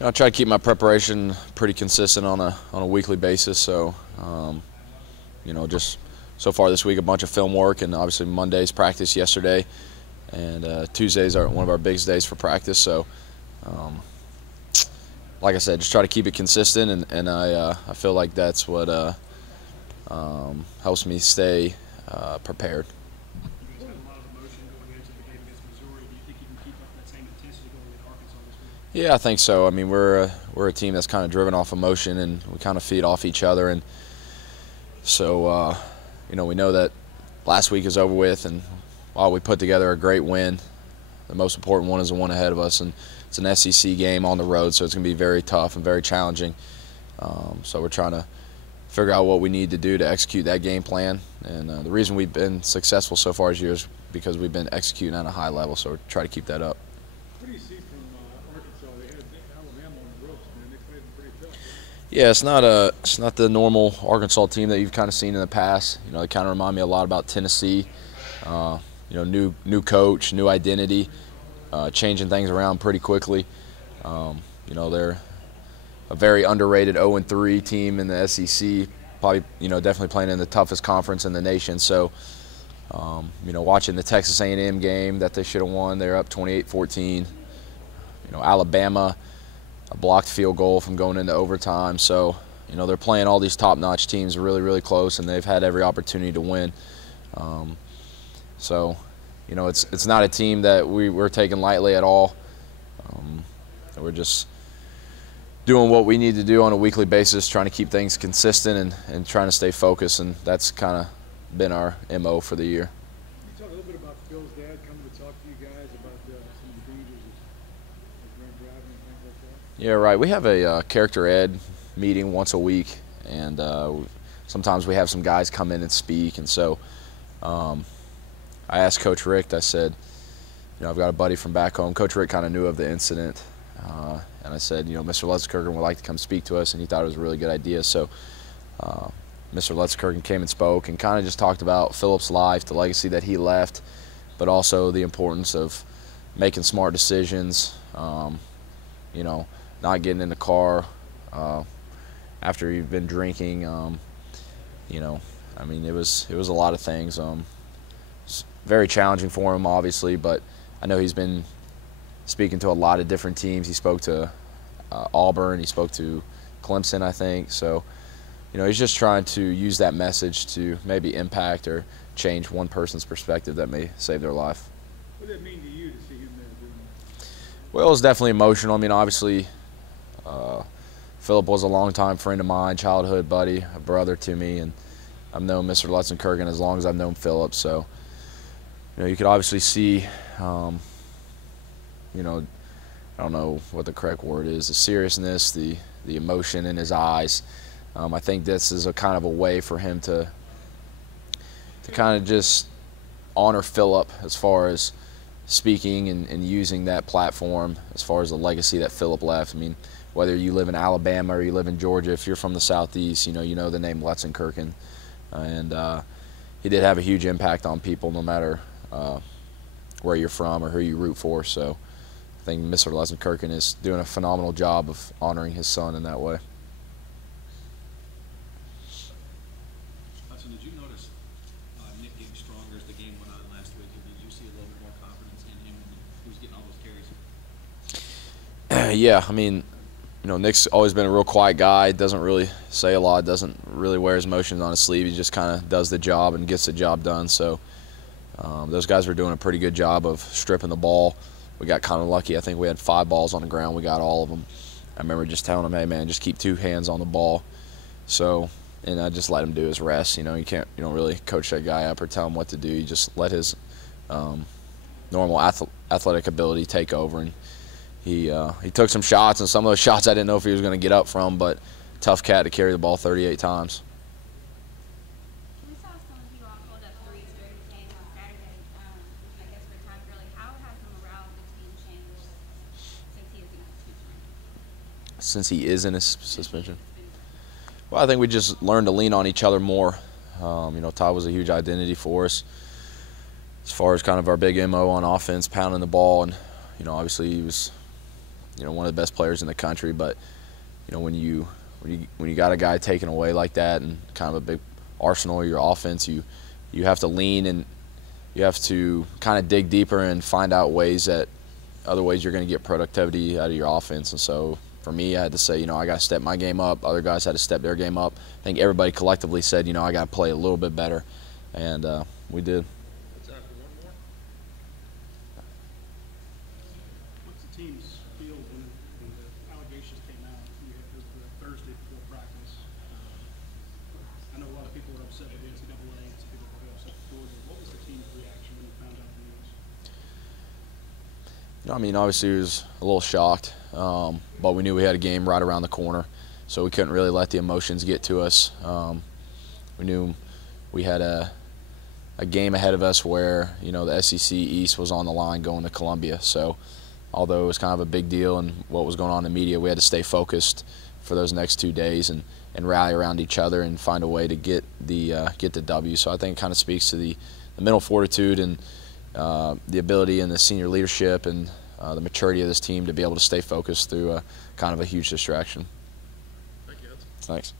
I try to keep my preparation pretty consistent on a weekly basis. So, just so far this week, a bunch of film work, and obviously Monday's practice yesterday, and Tuesdays are one of our biggest days for practice. So, like I said, just try to keep it consistent, and I feel like that's what helps me stay prepared. You guys had a lot of emotion going into the game against Missouri. Do you think you can keep up that same intensity going into Arkansas this week? Yeah, I think so. I mean, we're a team that's kind of driven off emotion, and we kind of feed off each other. And so, we know that last week is over with, and while we put together a great win, the most important one is the one ahead of us, and it's an SEC game on the road, so it's going to be very tough and very challenging. So we're trying to figure out what we need to do to execute that game plan. And the reason we've been successful so far this year is because we've been executing at a high level, so we're trying to keep that up. What do you see from Arkansas? They had Alabama on the ropes, man. They played them pretty tough. Yeah, it's not the normal Arkansas team that you've kind of seen in the past. They kind of remind me a lot about Tennessee. New coach, new identity, changing things around pretty quickly. They're a very underrated 0-3 team in the SEC. Probably, definitely playing in the toughest conference in the nation. So, watching the Texas A&M game that they should have won, they're up 28-14. Alabama, a blocked field goal from going into overtime. So, they're playing all these top-notch teams really, really close, and they've had every opportunity to win. It's not a team that we're taking lightly at all. We're just doing what we need to do on a weekly basis, trying to keep things consistent and trying to stay focused, and that's kind of been our MO for the year. Can you talk a little bit about Phil's dad coming to talk to you guys about some of the dangers of drink driving and things like that? Yeah, right. We have a character ed meeting once a week, and sometimes we have some guys come in and speak. And so I asked Coach Rick, I said, I've got a buddy from back home. Coach Rick kind of knew of the incident. And I said, Mr. Lutzkirchen would like to come speak to us, and he thought it was a really good idea. So Mr. Lutzkirchen came and spoke and kind of just talked about Philip's life, the legacy that he left, but also the importance of making smart decisions, not getting in the car after you've been drinking. It was a lot of things. It's very challenging for him, obviously, but I know he's been speaking to a lot of different teams. He spoke to Auburn, he spoke to Clemson, I think. So, he's just trying to use that message to maybe impact or change one person's perspective that may save their life. What does that mean to you to see him there doing that? Well, it was definitely emotional. Obviously, Philip was a longtime friend of mine, childhood buddy, a brother to me, and I've known Mr. Lutzkirchen as long as I've known Philip. So, you could obviously see I don't know what the correct word is, the seriousness, the emotion in his eyes. I think this is a kind of a way for him to kind of just honor Philip as far as speaking and using that platform as far as the legacy that Philip left. Whether you live in Alabama or you live in Georgia, if you're from the Southeast, you know the name Lutzkirchen. And he did have a huge impact on people no matter where you're from or who you root for. So I think Mr. Lutzkirchen is doing a phenomenal job of honoring his son in that way. Hutson, did you notice Nick getting stronger as the game went on last week? And did you see a little bit more confidence in him and he was getting all those carries? Yeah, Nick's always been a real quiet guy, doesn't really say a lot, doesn't really wear his emotions on his sleeve. He just kind of does the job and gets the job done. So those guys were doing a pretty good job of stripping the ball. We got kind of lucky. I think we had 5 balls on the ground. We got all of them. I remember just telling him, hey, man, just keep 2 hands on the ball. So, and I just let him do his rest. You don't really coach that guy up or tell him what to do. You just let his normal athletic ability take over. And he took some shots, and some of those shots I didn't know if he was going to get up from, but tough cat to carry the ball 38 times. We saw some of you all hold up threes during the game on Saturday. I guess for Todd Gurley, how has the morale of the team changed since he is in a suspension? Well, I think we just learned to lean on each other more. Todd was a huge identity for us as far as kind of our big MO on offense, pounding the ball, and obviously he was you know, one of the best players in the country. But you know, when you got a guy taken away like that and kind of a big arsenal of your offense, you have to lean and you have to kind of dig deeper and find out other ways you're going to get productivity out of your offense. And so for me, I had to say, you know, I got to step my game up. Other guys had to step their game up. I think everybody collectively said, you know, I got to play a little bit better, and we did. What's the team's feel when the allegations came out? You had the Thursday before practice. I know a lot of people were upset with the NCAA, and some people were upset with Georgia. What was the team's reaction when you found out the news? You know, I mean, obviously he was a little shocked, but we knew we had a game right around the corner, so we couldn't really let the emotions get to us. We knew we had a game ahead of us where, you know, the SEC East was on the line going to Columbia. So although it was kind of a big deal and what was going on in the media, we had to stay focused for those next 2 days and rally around each other and find a way to get the W. So I think it kind of speaks to the mental fortitude and the ability and the senior leadership and the maturity of this team to be able to stay focused through kind of a huge distraction. Thank you, Hutson. Thanks.